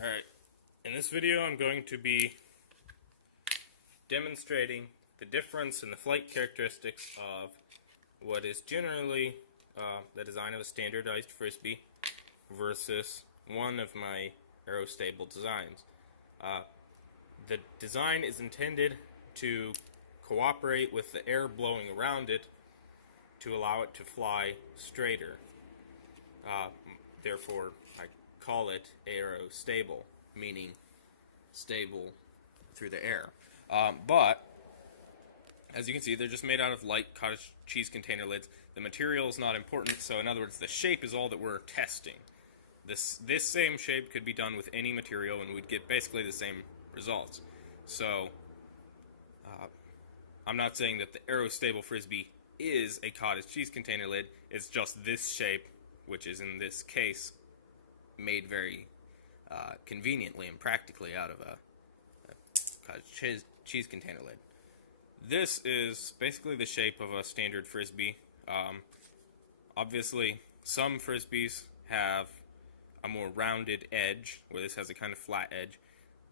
Alright, in this video I'm going to be demonstrating the difference in the flight characteristics of what is generally the design of a standardized Frisbee versus one of my aerostable designs. The design is intended to cooperate with the air blowing around it to allow it to fly straighter. Therefore, I call it aerostable, meaning stable through the air. But, as you can see, they're just made out of light cottage cheese container lids. The material is not important, so in other words, the shape is all that we're testing. This same shape could be done with any material, and we'd get basically the same results. So, I'm not saying that the aerostable Frisbee is a cottage cheese container lid. It's just this shape, which is in this case made very conveniently and practically out of a cottage cheese container lid. This is basically the shape of a standard Frisbee. Obviously, some Frisbees have a more rounded edge, where this has a kind of flat edge.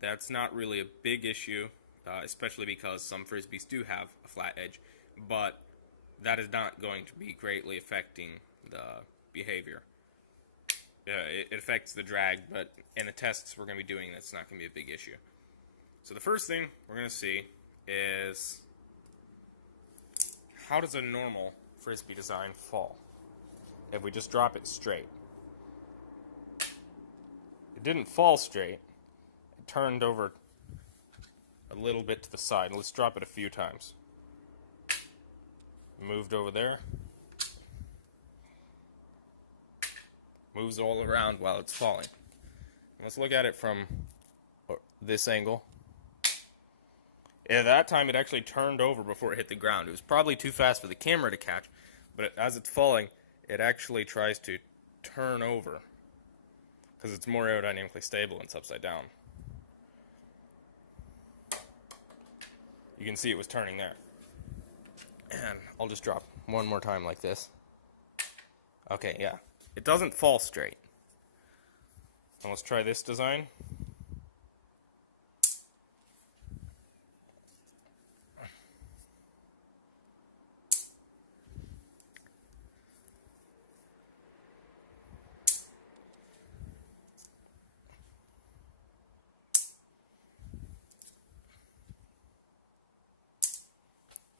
That's not really a big issue, especially because some Frisbees do have a flat edge, but that is not going to be greatly affecting the behavior. It affects the drag, but in the tests we're going to be doing, that's not going to be a big issue. So the first thing we're going to see is, how does a normal Frisbee design fall if we just drop it straight? It didn't fall straight. It turned over a little bit to the side. Let's drop it a few times. Moved over there. Moves all around while it's falling. Let's look at it from this angle. At that time, it actually turned over before it hit the ground. It was probably too fast for the camera to catch, but as it's falling, it actually tries to turn over because it's more aerodynamically stable and it's upside down. You can see it was turning there. And I'll just drop one more time like this. Okay, yeah. It doesn't fall straight. Now let's try this design.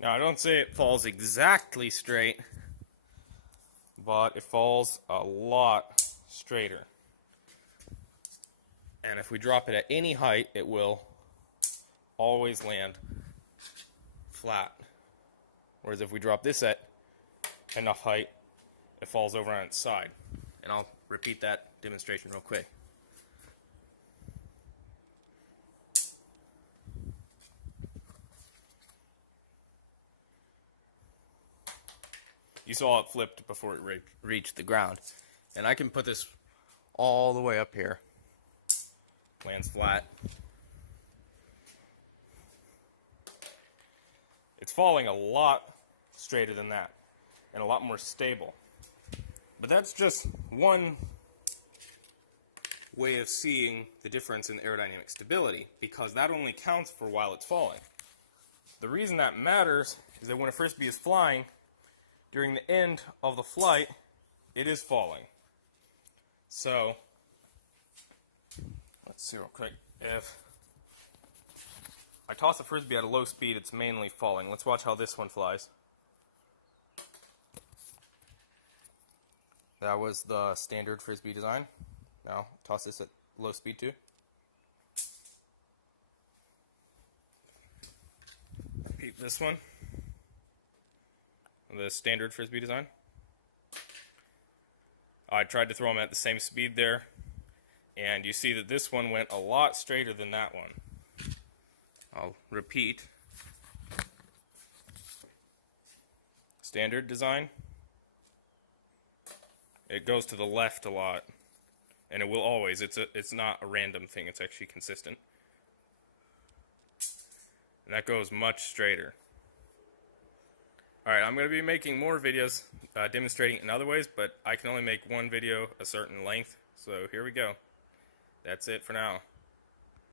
Now, I don't say it falls exactly straight, but it falls a lot straighter. And if we drop it at any height, it will always land flat. Whereas if we drop this at enough height, it falls over on its side. And I'll repeat that demonstration real quick. You saw it flipped before it reached the ground. And I can put this all the way up here. Lands flat. It's falling a lot straighter than that. And a lot more stable. But that's just one way of seeing the difference in aerodynamic stability, because that only counts for while it's falling. The reason that matters is that when a Frisbee is flying, during the end of the flight, it is falling. So, let's see real quick. If I toss a Frisbee at a low speed, it's mainly falling. Let's watch how this one flies. That was the standard Frisbee design. Now, toss this at low speed too. Repeat this one. The standard Frisbee design. I tried to throw them at the same speed there, and you see that this one went a lot straighter than that one. I'll repeat. Standard design. It goes to the left a lot, and it will always. It's not a random thing. It's actually consistent, and that goes much straighter. Alright, I'm going to be making more videos demonstrating in other ways, but I can only make one video a certain length, so here we go. That's it for now.